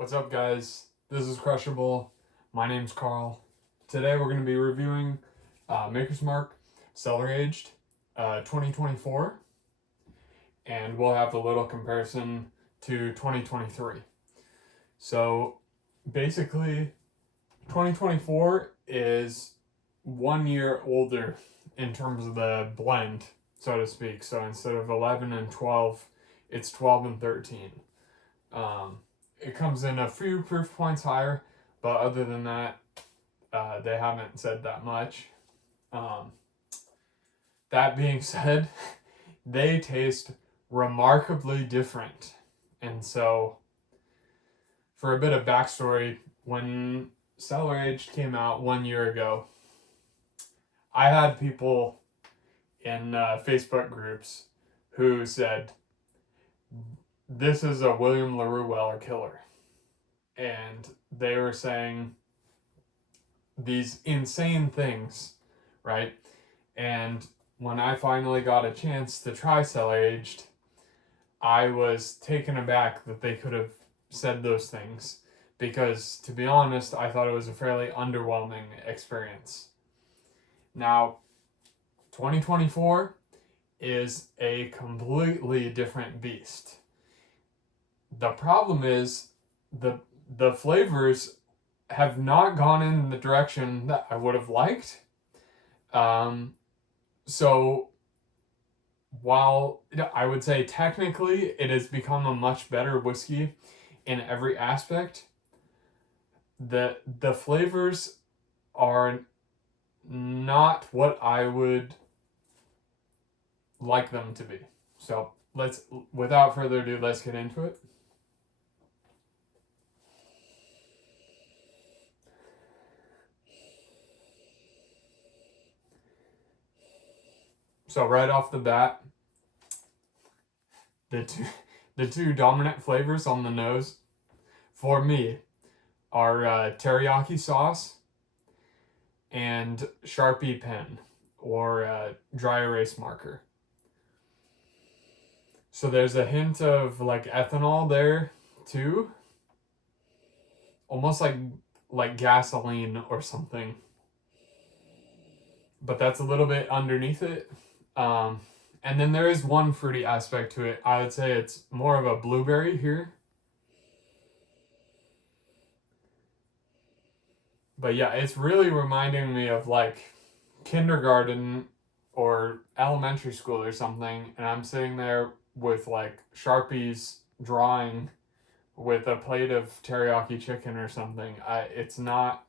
What's up, guys? This is Crushable. My name's Carl. Today we're going to be reviewing Maker's Mark Cellar Aged 2024, and we'll have a little comparison to 2023. So basically, 2024 is 1 year older in terms of the blend, so to speak. So instead of 11 and 12, it's 12 and 13. It comes in a few proof points higher, but other than that, they haven't said that much. That being said, they taste remarkably different. And so, for a bit of backstory, when Cellar Aged came out 1 year ago, I had people in Facebook groups who said, this is a William LaRue Weller killer. And they were saying these insane things, right? And when I finally got a chance to try Cellar Aged, I was taken aback that they could have said those things, because to be honest, I thought it was a fairly underwhelming experience. Now, 2024 is a completely different beast. The problem is the flavors have not gone in the direction that I would have liked. So while I would say technically it has become a much better whiskey in every aspect, the flavors are not what I would like them to be. So without further ado, let's get into it. So right off the bat, the two dominant flavors on the nose for me are teriyaki sauce and Sharpie pen, or dry erase marker. So there's a hint of like ethanol there too, almost like gasoline or something, but that's a little bit underneath it. And then there is one fruity aspect to it. I would say it's more of a blueberry here. But yeah, it's really reminding me of like kindergarten or elementary school or something, and I'm sitting there with like Sharpies drawing with a plate of teriyaki chicken or something. It's not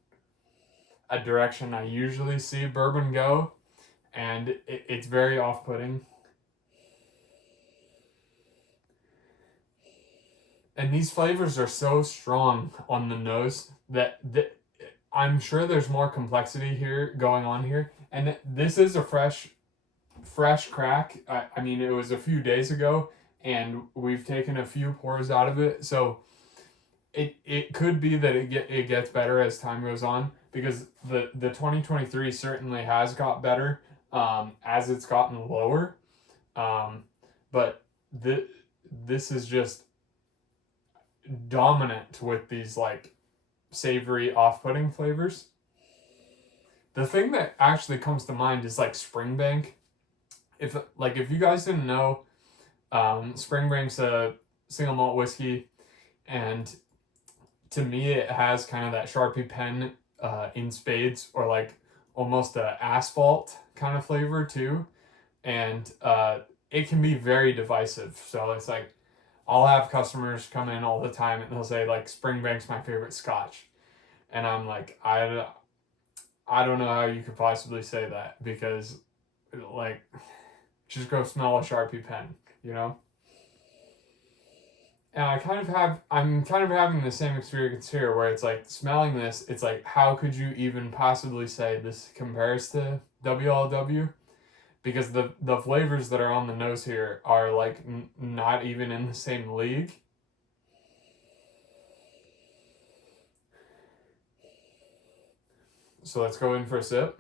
a direction I usually see bourbon go, and it's very off-putting. And these flavors are so strong on the nose that I'm sure there's more complexity here going on here. And this is a fresh crack. I mean, it was a few days ago, and we've taken a few pours out of it. So it could be that it gets better as time goes on, because the 2023 certainly has got better as it's gotten lower. But this is just dominant with these like savory off-putting flavors. The thing that actually comes to mind is like Springbank. If you guys didn't know, Springbank's a single malt whiskey, and to me it has kind of that Sharpie pen in spades, or like almost a asphalt kind of flavor too, and it can be very divisive. So it's like, I'll have customers come in all the time and they'll say like Springbank's my favorite scotch, and I'm like, I don't know how you could possibly say that, because like, just go smell a Sharpie pen, you know? And I'm kind of having the same experience here, where it's like smelling this, it's like, how could you even possibly say this compares to WLW? Because the flavors that are on the nose here are like not even in the same league. So let's go in for a sip.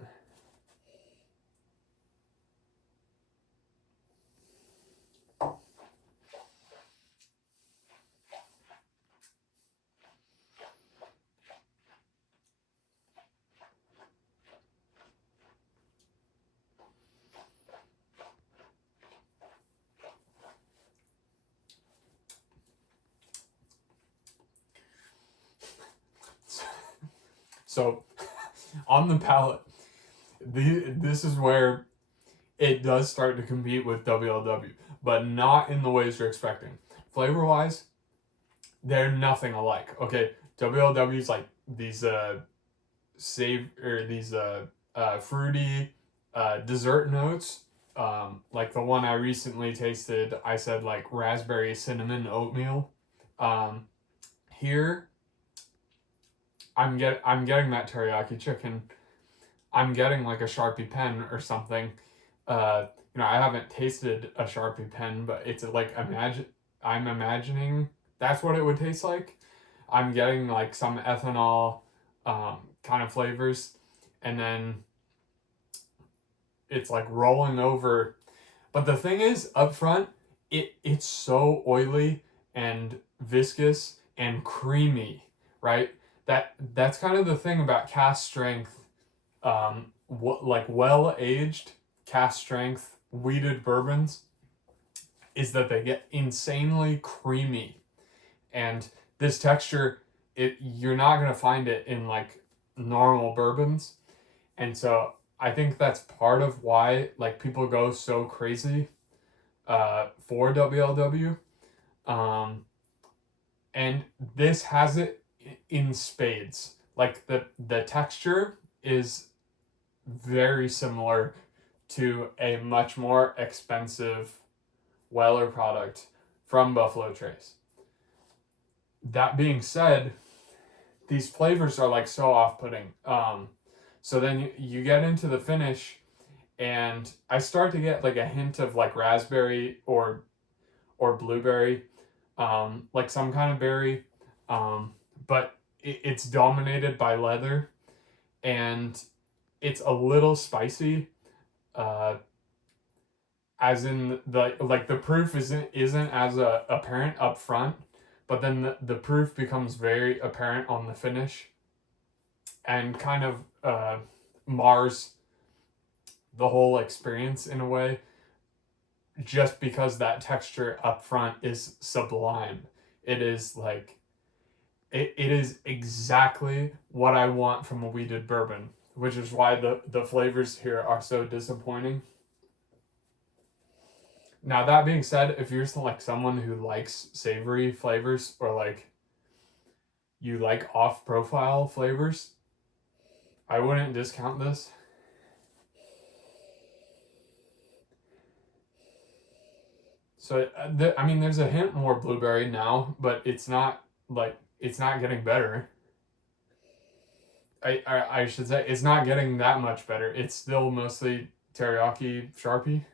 So on the palate, this is where it does start to compete with WLW, but not in the ways you're expecting. Flavor wise, they're nothing alike. Okay, WLW's like these fruity dessert notes. Like the one I recently tasted, I said like raspberry cinnamon oatmeal. Um, Here, I'm getting that teriyaki chicken. I'm getting like a Sharpie pen or something. I haven't tasted a Sharpie pen, but it's like I'm imagining that's what it would taste like. I'm getting like some ethanol kind of flavors, and then it's like rolling over. But the thing is, up front, it's so oily and viscous and creamy, right? That's kind of the thing about cast strength, like well aged cast strength wheated bourbons, is that they get insanely creamy, and this texture, you're not gonna find it in like normal bourbons, and so I think that's part of why like people go so crazy for WLW. Um, and this has it in spades. Like the texture is very similar to a much more expensive Weller product from Buffalo Trace. That being said, these flavors are like so off-putting. So then you get into the finish, and I start to get like a hint of like raspberry or blueberry, like some kind of berry, but it's dominated by leather, and it's a little spicy. Uh, as in the proof isn't as apparent up front, but then the proof becomes very apparent on the finish, and kind of mars the whole experience in a way, just because that texture up front is sublime. It is like it is exactly what I want from a wheated bourbon, which is why the flavors here are so disappointing. Now that being said, if you're like someone who likes savory flavors, or like you like off-profile flavors, I wouldn't discount this. So I mean, there's a hint more blueberry now, but it's not getting better. I should say it's not getting that much better. It's still mostly teriyaki Sharpie.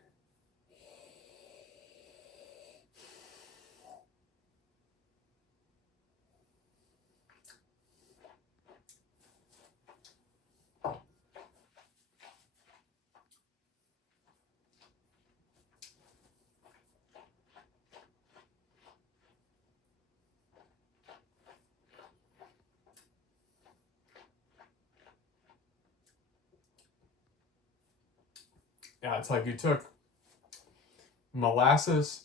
Yeah, it's like you took molasses,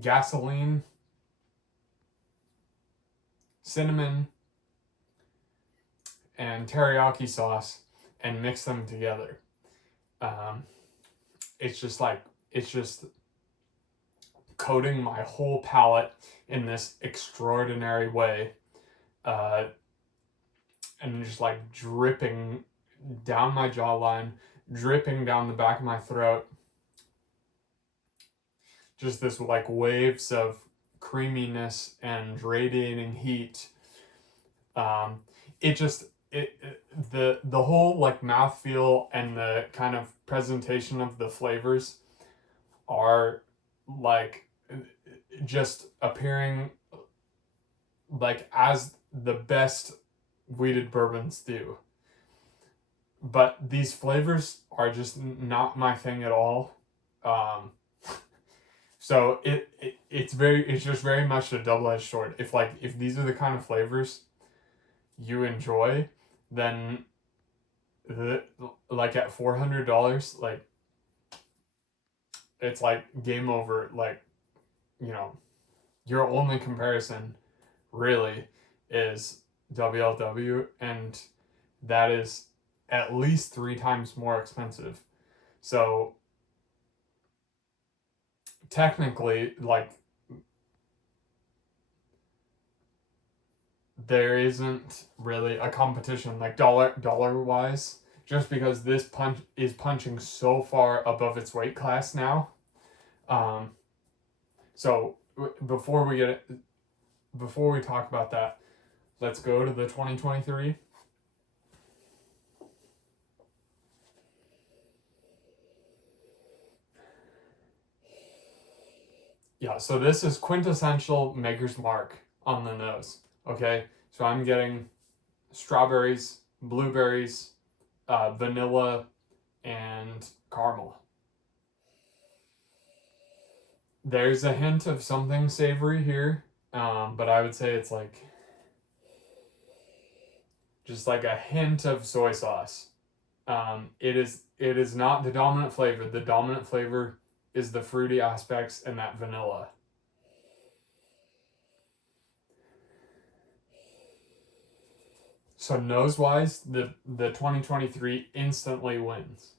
gasoline, cinnamon, and teriyaki sauce and mix them together. Um, it's just coating my whole palate in this extraordinary way, uh, and just like dripping down my jawline, dripping down the back of my throat. Just this like waves of creaminess and radiating heat. Um, it just the whole like mouthfeel and the kind of presentation of the flavors are like just appearing like as the best wheated bourbons do. But these flavors are just not my thing at all. Um, so it's just very much a double-edged sword. If these are the kind of flavors you enjoy, then like at $400, like it's like game over. Like, you know, your only comparison really is WLW, and that is at least 3 times more expensive. So technically, like, there isn't really a competition, like dollar wise, just because this punch is punching so far above its weight class now. So before we talk about that, let's go to the 2023. Yeah, so this is quintessential Maker's Mark on the nose. Okay, so I'm getting strawberries, blueberries, vanilla, and caramel. There's a hint of something savory here, but I would say it's like just like a hint of soy sauce. It is not the dominant flavor. The dominant flavor is the fruity aspects and that vanilla. So nose wise, the 2023 instantly wins.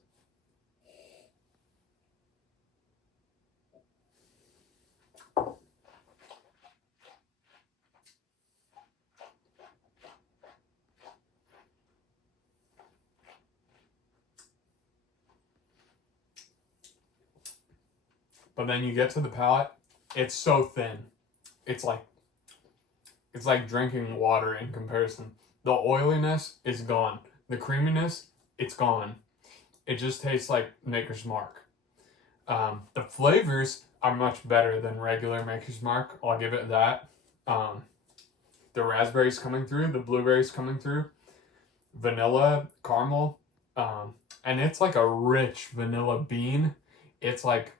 But then you get to the palate, it's so thin. It's like drinking water in comparison. The oiliness is gone. The creaminess, it's gone. It just tastes like Maker's Mark. The flavors are much better than regular Maker's Mark. I'll give it that. The raspberries coming through, the blueberries coming through, vanilla, caramel, and it's like a rich vanilla bean. It's like,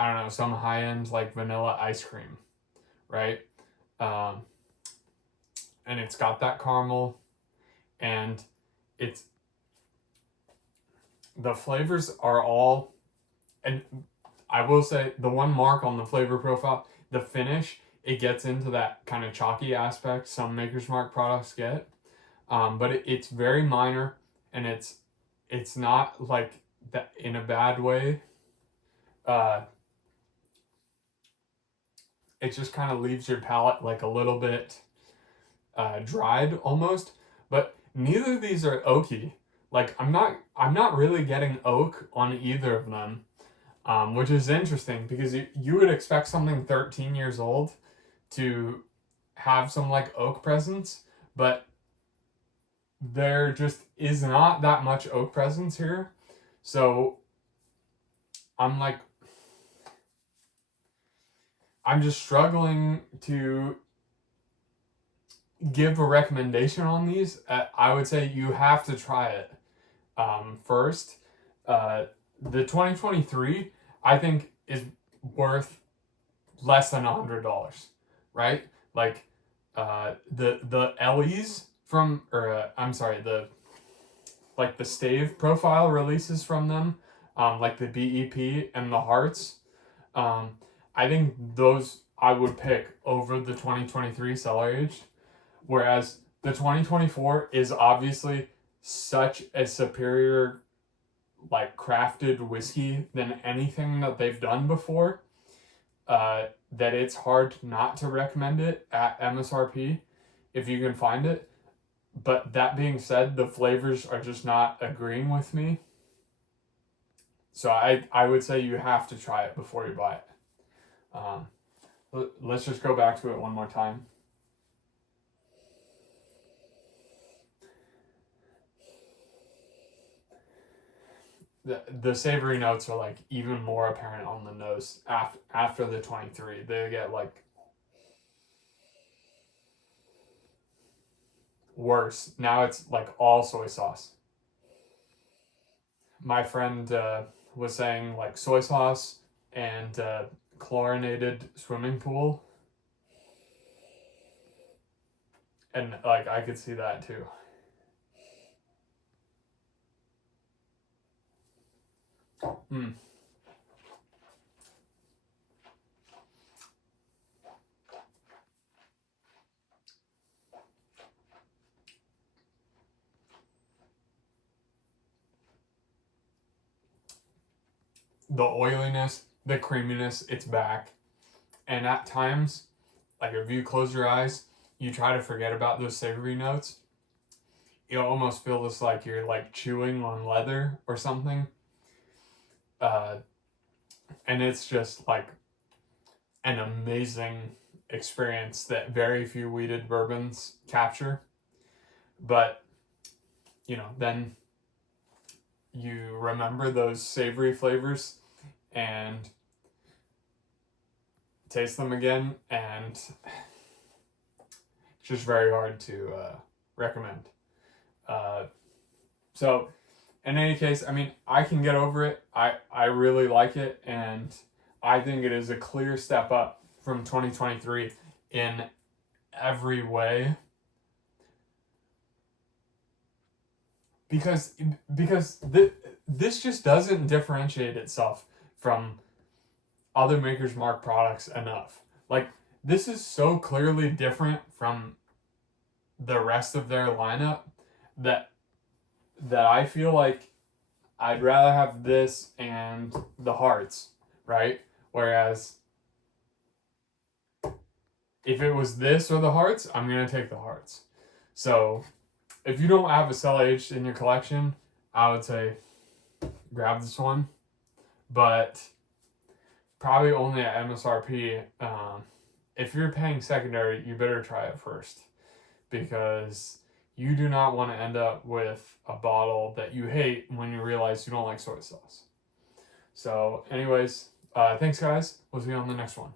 I don't know, some high end like vanilla ice cream, right? And it's got that caramel, and it's the flavors are all, and I will say the one mark on the flavor profile, the finish, it gets into that kind of chalky aspect some Maker's Mark products get, but it's very minor, and it's not like that in a bad way. It just kind of leaves your palate like a little bit dried almost, but neither of these are oaky. Like I'm not really getting oak on either of them, which is interesting because you would expect something 13 years old to have some like oak presence, but there just is not that much oak presence here. So I'm like, I'm just struggling to give a recommendation on these. I would say you have to try it first. The 2023, I think, is worth less than $100, right? Like the Ellie's from, or I'm sorry, the stave profile releases from them, like the BEP and the hearts. I think those I would pick over the 2023 Cellar Aged, whereas the 2024 is obviously such a superior like crafted whiskey than anything that they've done before, that it's hard not to recommend it at MSRP if you can find it. But that being said, the flavors are just not agreeing with me. So I would say you have to try it before you buy it. Let's just go back to it one more time. The savory notes are like even more apparent on the nose after the 23. They get like worse. Now it's like all soy sauce. My friend was saying like soy sauce and chlorinated swimming pool, and like I could see that too. Hmm. the oiliness, the creaminess, it's back. And at times, like if you close your eyes, you try to forget about those savory notes. You almost feel this like you're like chewing on leather or something. And it's just like an amazing experience that very few wheated bourbons capture. But, then you remember those savory flavors and taste them again, and it's just very hard to recommend. So, in any case, I mean, I can get over it. I really like it, and I think it is a clear step up from 2023 in every way. Because this just doesn't differentiate itself from other Maker's Mark products enough. Like, this is so clearly different from the rest of their lineup that I feel like I'd rather have this and the Hearts, right? Whereas if it was this or the Hearts, I'm going to take the Hearts. So if you don't have a Cellar Aged in your collection, I would say grab this one. But probably only at MSRP. If you're paying secondary, you better try it first, because you do not want to end up with a bottle that you hate when you realize you don't like soy sauce. So anyways, thanks guys. We'll see you on the next one.